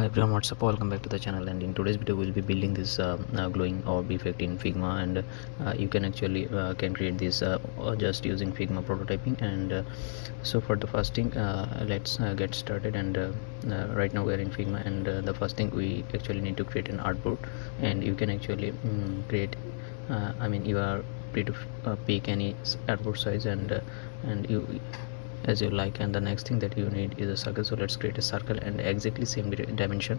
Hi everyone, what's up? Welcome back to the channel, and in today's video we'll be building this glowing orb effect in Figma. And you can actually can create this just using Figma prototyping. And so for the first thing, let's get started. And right now we are in Figma, and the first thing we actually need to create an artboard. And you can actually create you are free to pick any artboard size, and you as you like. And the next thing that you need is a circle, so let's create a circle and exactly same dimension.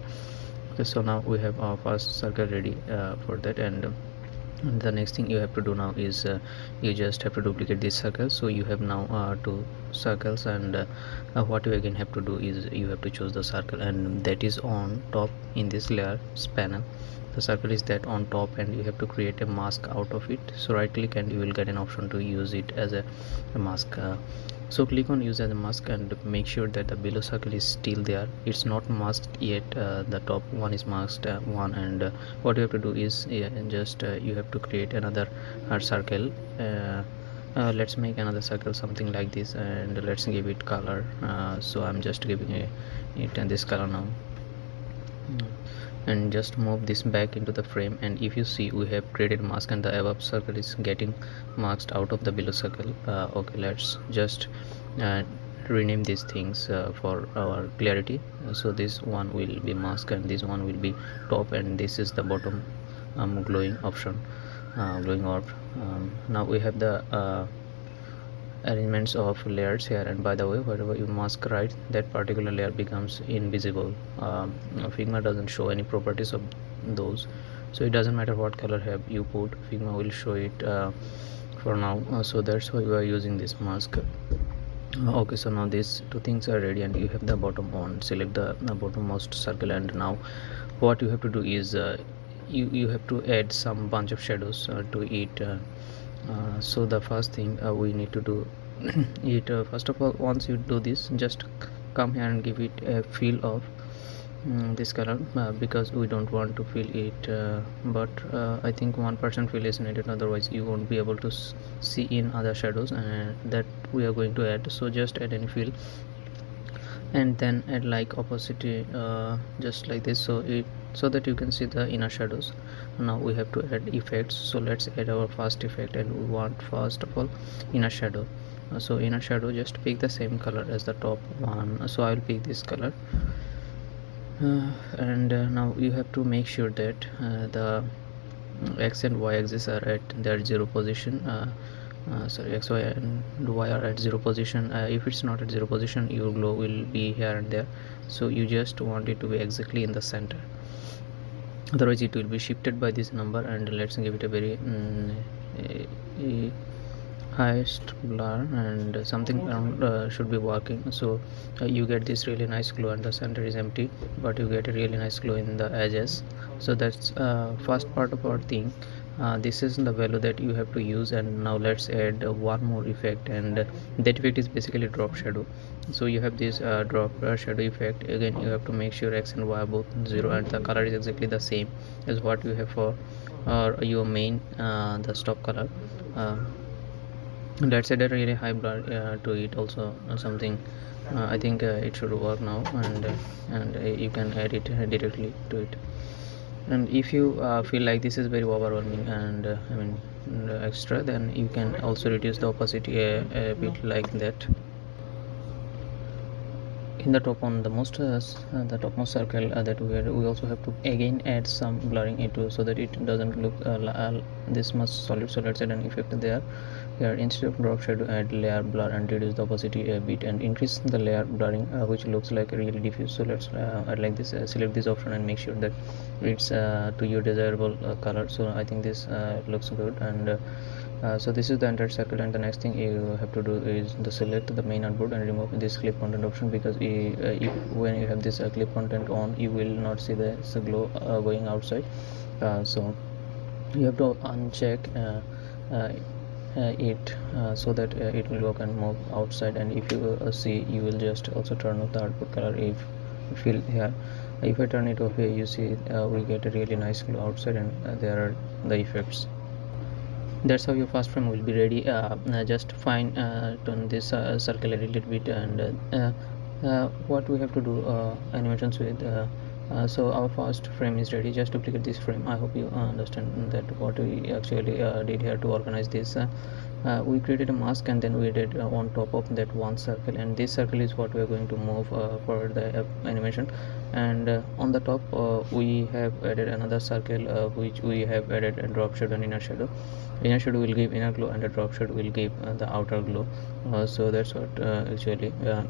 Okay, so now we have our first circle ready for that. And the next thing you have to do now is you just have to duplicate this circle. So you have now two circles. And what you again have to do is you have to choose the circle, and that is on top in this layers panel. The circle is that on top, and you have to create a mask out of it. So right click and you will get an option to use it as a mask. So click on use as a mask and make sure that the below circle is still there. It's not masked yet. The top one is masked one. And what you have to do is just you have to create another circle. Let's make another circle something like this, and let's give it color. So I'm just giving it this color now. And just move this back into the frame, and if you see we have created mask, and the above circle is getting masked out of the below circle. Okay, let's just uh, rename these things for our clarity. So this one will be mask, and this one will be top, and this is the bottom glowing option, glowing orb. Now we have the arrangements of layers here. And by the way, wherever you mask right, that particular layer becomes invisible. Figma doesn't show any properties of those, so it doesn't matter what color have you put, Figma will show it for now. So that's why we are using this mask. Okay, so now these two things are ready, and you have the bottom on. Select the bottommost circle, and now what you have to do is you have to add some bunch of shadows to it. So the first thing we need to do it, first of all, once you do this, just come here and give it a feel of this color, because we don't want to fill it, but I think 1% fill is needed, otherwise you won't be able to see in other shadows that we are going to add. So just add any fill, and then add like opacity, just like this, so that you can see the inner shadows. Now we have to add effects, so let's add our first effect, and we want first of all inner shadow. So inner shadow, just pick the same color as the top one, so I will pick this color. And now you have to make sure that the x and y axis are at their zero position. Sorry, x, y and y are at zero position. If it's not at zero position, your glow will be here and there, so you just want it to be exactly in the center, otherwise it will be shifted by this number. And let's give it a very highest blur, and something around should be working. So you get this really nice glow, and the center is empty, but you get a really nice glow in the edges. So that's first part of our thing. This is the value that you have to use. And now let's add one more effect, and that effect is basically drop shadow. So you have this drop shadow effect. Again, you have to make sure x and y are both 0, and the color is exactly the same as what you have for your main the stock color. uh, let's add a really high blur to it also, something. I think it should work now. And you can add it directly to it. And if you feel like this is very overwhelming and extra, then you can also reduce the opacity a bit like that. In the top, on the most the topmost circle that we also have to again add some blurring into, so that it doesn't look this much solid. So let's add an effect there. Here, instead of drop shadow, add layer blur and reduce the opacity a bit, and increase the layer blurring, which looks like really diffuse. So let's add like this. Select this option and make sure that it's to your desirable color. So I think this looks good. And so this is the entire circle. And the next thing you have to do is to select the main artboard and remove this clip content option, because if when you have this clip content on, you will not see the glow going outside. So you have to uncheck it, so that it will work and move outside. And if you see, you will just also turn off the output color. If you feel here, if I turn it off here, you see we get a really nice glow outside, and there are the effects. That's how your fast frame will be ready. Just fine tune this circle a little bit. And what we have to do animations with, So our first frame is ready. Just duplicate this frame. I hope you understand that what we actually did here to organize this. We created a mask, and then we did on top of that one circle, and this circle is what we are going to move for the animation. And on the top we have added another circle which we have added a drop shadow and inner shadow. Inner shadow will give inner glow, and the drop shadow will give the outer glow. So that's what actually now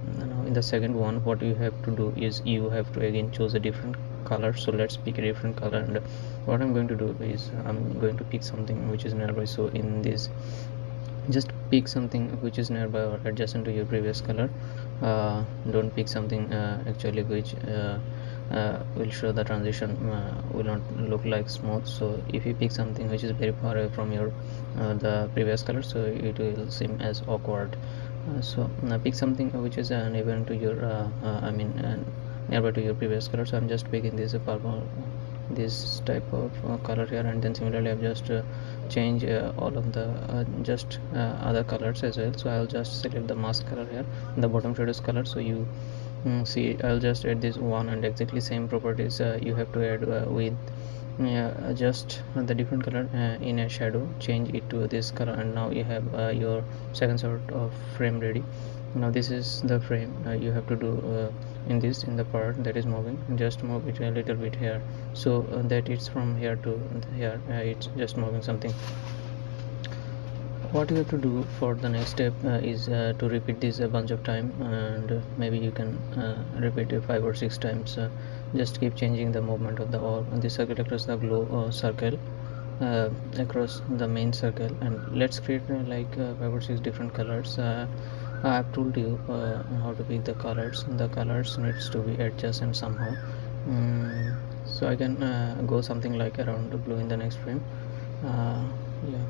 in the second one, what you have to do is you have to again choose a different color. So let's pick a different color, and what I'm going to do is I'm going to pick something which is nearby. So in this, just pick something which is nearby or adjacent to your previous color. Don't pick something actually which will show the transition will not look like smooth. So if you pick something which is very far away from your the previous color, so it will seem as awkward. So pick something which is neighbor to your nearby to your previous color. So I'm just picking this purple, this type of color here, and then similarly I've just change all of the just other colors as well. So I'll just select the mask color here, the bottom shadows color. So you see, I'll just add this one, and exactly same properties you have to add with just the different color in a shadow. Change it to this color, and now you have your second sort of frame ready. Now this is the frame you have to do in this, in the part that is moving. Just move it a little bit here, so that it's from here to here, it's just moving something. What you have to do for the next step is to repeat this a bunch of time, and maybe you can repeat it 5 or 6 times. Just keep changing the movement of the orb and the circle across the glow circle, across the main circle. And let's create 5 or 6 different colors. I've told you how to pick the colors. The colors needs to be adjacent somehow. So I can go something like around blue in the next frame. Yeah,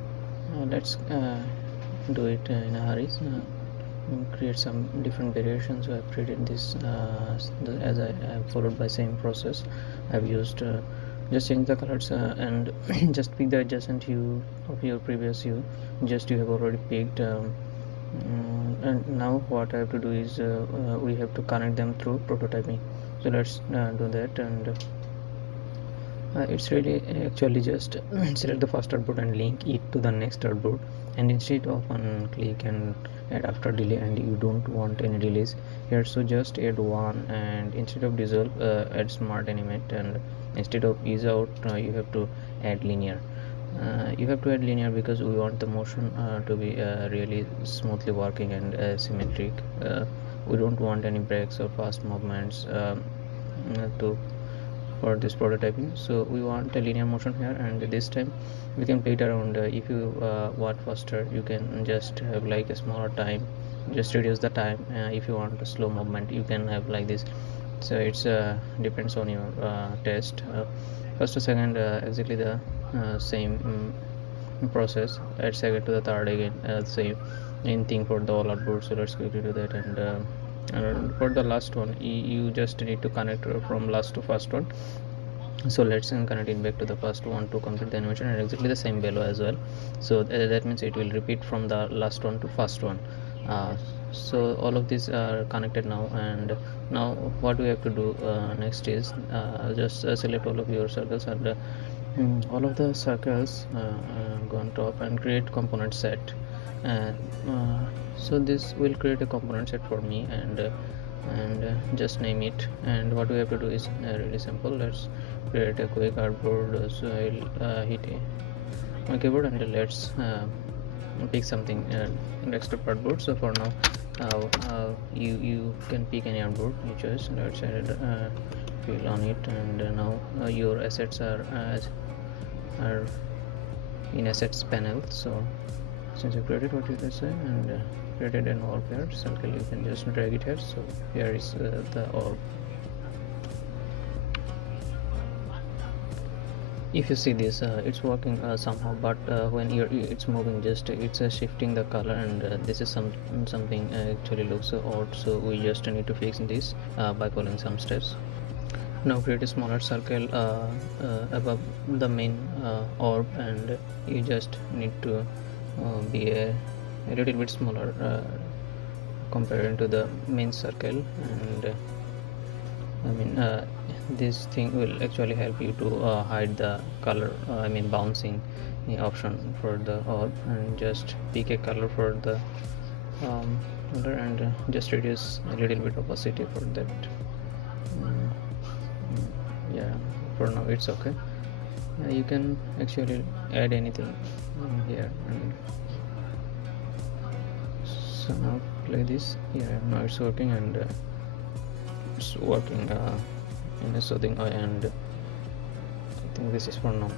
let's do it in a hurry. Create some different variations. So I've created this as I have followed by same process. I've used just change the colors and just pick the adjacent hue of your previous hue, just you have already picked. And now what I have to do is we have to connect them through prototyping. So let's do that. And it's really actually just select the first output and link it to the next output. And instead of one click and add after delay, and you don't want any delays here, so just add one. And instead of dissolve, add smart animate. And instead of ease out, you have to add linear. You have to add linear because we want the motion to be really smoothly working and symmetric. We don't want any breaks or fast movements to for this prototyping. So we want a linear motion here, and this time we can play it around. If you want faster, you can just have like a smaller time, just reduce the time. If you want a slow movement, you can have like this. So it's depends on your test. First to second, exactly the same process. Add second to the third again, same in thing for the all output. So let's quickly do that. And for the last one, you just need to connect from last to first one. So let's connect it back to the first one to complete the animation, and exactly the same value as well. So that means it will repeat from the last one to first one. So all of these are connected now. And now what we have to do next is just select all of your circles, and all of the circles go on top and create component set. And so this will create a component set for me. And just name it. And what we have to do is really simple. Let's create a quick artboard. So I'll hit my keyboard, and let's pick something next to artboard. So for now you can pick any artboard you choose. Let's add fill on it. And now your assets are in assets panel. So since you created what you can say, and created an orb here circle, you can just drag it here. So here is the orb. If you see this, it's working somehow, but when it's moving, just it's shifting the color. And this is something actually looks odd. So we just need to fix this by following some steps. Now create a smaller circle above the main orb, and you just need to be a little bit smaller compared to the main circle. And this thing will actually help you to hide the color, I mean bouncing option for the orb, and just pick a color for the color, and just reduce a little bit opacity for that. Mm, yeah, for now it's okay. You can actually add anything here, and so now play this. Yeah, now it's working, and it's working in a soothing way, and I think this is for now.